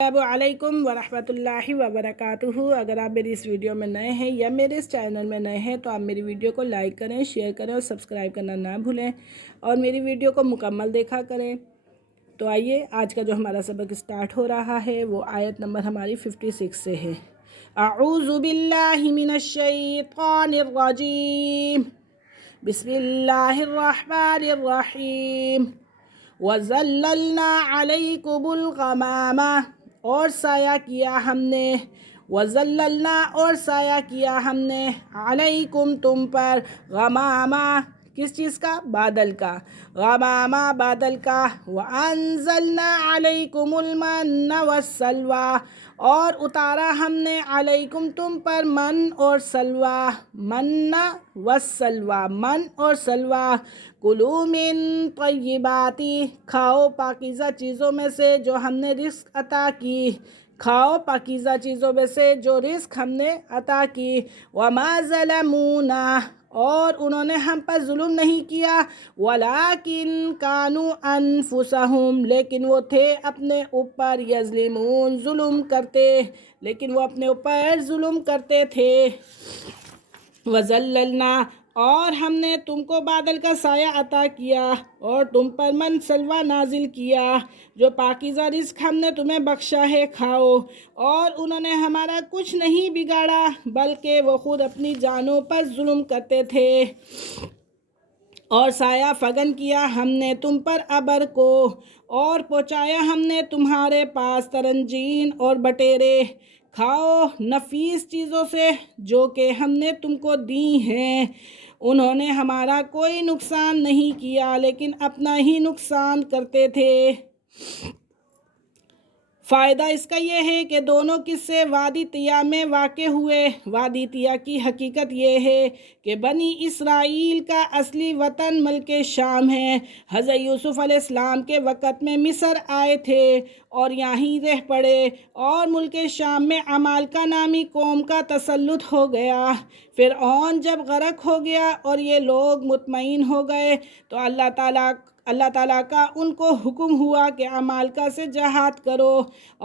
السلام علیکم ورحمۃ اللہ وبرکاتہ۔ اگر آپ میری اس ویڈیو میں نئے ہیں یا میرے اس چینل میں نئے ہیں تو آپ میری ویڈیو کو لائک کریں، شیئر کریں اور سبسکرائب کرنا نہ بھولیں اور میری ویڈیو کو مکمل دیکھا کریں۔ تو آئیے آج کا جو ہمارا سبق اسٹارٹ ہو رہا ہے وہ آیت نمبر ہماری 56 سے ہے۔ اعوذ باللہ من الشیطان الرجیم، بسم اللہ الرحمن الرحیم۔ وَظَلَّلْنَا عَلَيْكُمُ الْغَمَامَ، اور سایہ کیا ہم نے، وَظَلَّلْنَا اور سایہ کیا ہم نے، عَلَيْكُمْ تم پر، غمامہ کس چیز کا؟ بادل کا، غمامہ بادل کا، وَأَنزَلْنَا عَلَيْكُمُ الْمَنَّ وَالسَّلْوَىٰ اور اتارا ہم نے علیکم تم پر من اور سلویٰ، من والسلویٰ من اور سلویٰ، کلوا من طیبات کھاؤ پاکیزہ چیزوں میں سے جو ہم نے رزق عطا کی، کھاؤ پاکیزہ چیزوں میں سے جو رزق ہم نے عطا کی، وما ظلمونا اور انہوں نے ہم پر ظلم نہیں کیا، ولیکن کانوا انفسہم لیکن وہ تھے اپنے اوپر، یظلمون ظلم کرتے، لیکن وہ اپنے اوپر ظلم کرتے تھے۔ وَظَلَّلْنَا اور ہم نے تم کو بادل کا سایہ عطا کیا اور تم پر من سلویٰ نازل کیا، جو پاکیزہ رزق ہم نے تمہیں بخشا ہے کھاؤ، اور انہوں نے ہمارا کچھ نہیں بگاڑا بلکہ وہ خود اپنی جانوں پر ظلم کرتے تھے۔ اور سایہ فگن کیا ہم نے تم پر ابر کو، اور پہنچایا ہم نے تمہارے پاس ترنجین اور بٹیرے، کھاؤ نفیس چیزوں سے جو کہ ہم نے تم کو دی ہیں۔ انہوں نے ہمارا کوئی نقصان نہیں کیا لیکن اپنا ہی نقصان کرتے تھے۔ فائدہ اس کا یہ ہے کہ دونوں قصے وادی طیٰ میں واقع ہوئے۔ وادی طیٰ کی حقیقت یہ ہے کہ بنی اسرائیل کا اصلی وطن ملک شام ہے۔ حضرت یوسف علیہ السلام کے وقت میں مصر آئے تھے اور یہیں رہ پڑے، اور ملک شام میں عمالقہ نامی قوم کا تسلط ہو گیا۔ فرعون جب غرق ہو گیا اور یہ لوگ مطمئن ہو گئے تو اللہ تعالیٰ کا ان کو حکم ہوا کہ عمالقہ سے جہاد کرو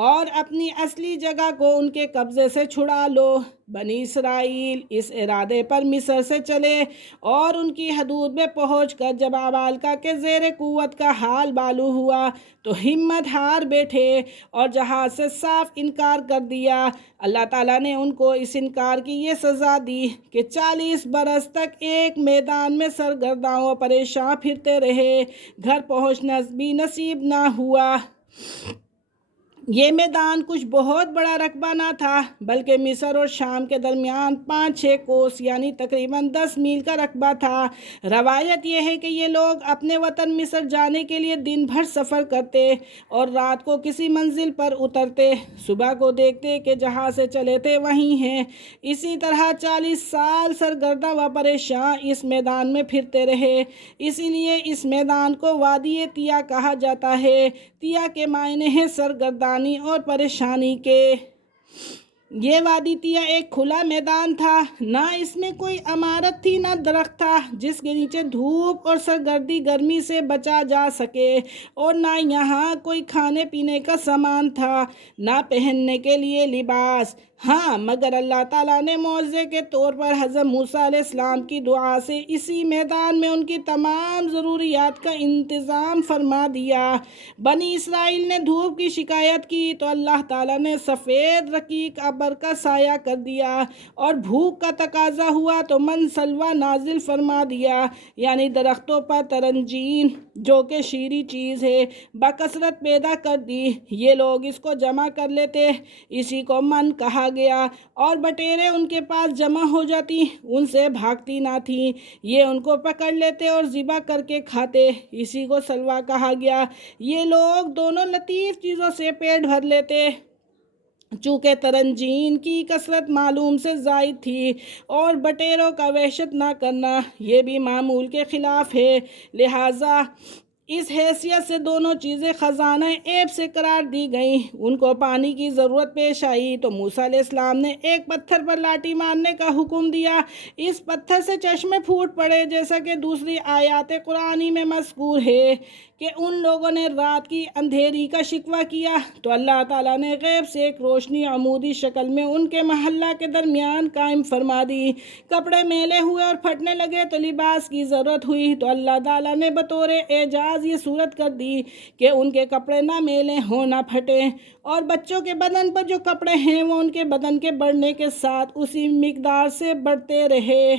اور اپنی اصلی جگہ کو ان کے قبضے سے چھڑا لو۔ بنی اسرائیل اس ارادے پر مصر سے چلے اور ان کی حدود میں پہنچ کر جب عمالقہ کے زیر قوت کا حال معلوم ہوا تو ہمت ہار بیٹھے اور جہاد سے صاف انکار کر دیا۔ اللہ تعالیٰ نے ان کو اس انکار کی یہ سزا دی کہ 40 برس تک ایک میدان میں سرگرداں و پریشاں پھرتے رہے، گھر پہنچنا بھی نصیب نہ ہوا۔ یہ میدان کچھ بہت بڑا رقبہ نہ تھا بلکہ مصر اور شام کے درمیان 5-6 کوس یعنی تقریباً 10 میل کا رقبہ تھا۔ روایت یہ ہے کہ یہ لوگ اپنے وطن مصر جانے کے لیے دن بھر سفر کرتے اور رات کو کسی منزل پر اترتے، صبح کو دیکھتے کہ جہاں سے چلے تھے وہیں ہیں۔ اسی طرح 40 سال سرگرداں و پریشاں اس میدان میں پھرتے رہے، اسی لیے اس میدان کو وادی طیٰ کہا جاتا ہے۔ طیٰ کے معنی ہے سرگردانی اور پریشانی کے۔ یہ وادی طیٰ ایک کھلا میدان تھا، نہ اس میں کوئی عمارت تھی نہ درخت تھا جس کے نیچے دھوپ اور سرگردی گرمی سے بچا جا سکے، اور نہ یہاں کوئی کھانے پینے کا سامان تھا، نہ پہننے کے لیے لباس۔ ہاں مگر اللہ تعالیٰ نے معجزے کے طور پر حضرت موسیٰ علیہ السلام کی دعا سے اسی میدان میں ان کی تمام ضروریات کا انتظام فرما دیا۔ بنی اسرائیل نے دھوپ کی شکایت کی تو اللہ تعالیٰ نے سفید رقیق ابر کا سایہ کر دیا، اور بھوک کا تقاضا ہوا تو من سلویٰ نازل فرما دیا، یعنی درختوں پر ترنجین جو کہ شیریں چیز ہے بکثرت پیدا کر دی۔ یہ لوگ اس کو جمع کر لیتے، اسی کو من کہا گیا، اور بٹیرے ان کے پاس جمع ہو جاتی، ان سے بھاگتی نہ تھیں، یہ ان کو پکڑ لیتے اور ذبح کر کے کھاتے، اسی کو سلویٰ کہا گیا۔ یہ لوگ دونوں لطیف چیزوں سے پیٹ بھر لیتے، چونکہ ترنجین کی کثرت معلوم سے زائد تھی اور بٹیروں کا وحشت نہ کرنا یہ بھی معمول کے خلاف ہے، لہٰذا اس حیثیت سے دونوں چیزیں خزانہ عیب سے قرار دی گئیں۔ ان کو پانی کی ضرورت پیش آئی تو موسیٰ علیہ السلام نے ایک پتھر پر لاٹھی مارنے کا حکم دیا، اس پتھر سے چشمے پھوٹ پڑے، جیسا کہ دوسری آیات قرآنی میں مذکور ہے کہ ان لوگوں نے رات کی اندھیری کا شکوہ کیا تو اللہ تعالیٰ نے غیب سے ایک روشنی عمودی شکل میں ان کے محلہ کے درمیان قائم فرما دی۔ کپڑے میلے ہوئے اور پھٹنے لگے تو لباس کی ضرورت ہوئی تو اللہ تعالیٰ نے بطور اعجاز یہ صورت کر دی کہ ان کے کپڑے نہ میلے ہوں نہ پھٹیں، اور بچوں کے بدن پر جو کپڑے ہیں وہ ان کے بدن کے بڑھنے کے ساتھ اسی مقدار سے بڑھتے رہے،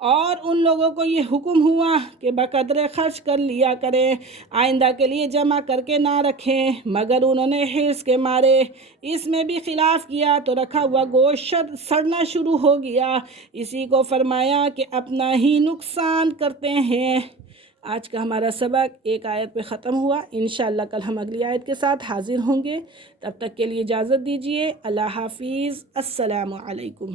اور ان لوگوں کو یہ حکم ہوا کہ بقدر خرچ کر لیا کریں، آئندہ کے لیے جمع کر کے نہ رکھیں، مگر انہوں نے حرص کے مارے اس میں بھی خلاف کیا تو رکھا ہوا گوشت سڑنا شروع ہو گیا، اسی کو فرمایا کہ اپنا ہی نقصان کرتے ہیں۔ آج کا ہمارا سبق ایک آیت پہ ختم ہوا، انشاءاللہ کل ہم اگلی آیت کے ساتھ حاضر ہوں گے، تب تک کے لیے اجازت دیجیے، اللہ حافظ، السلام علیکم۔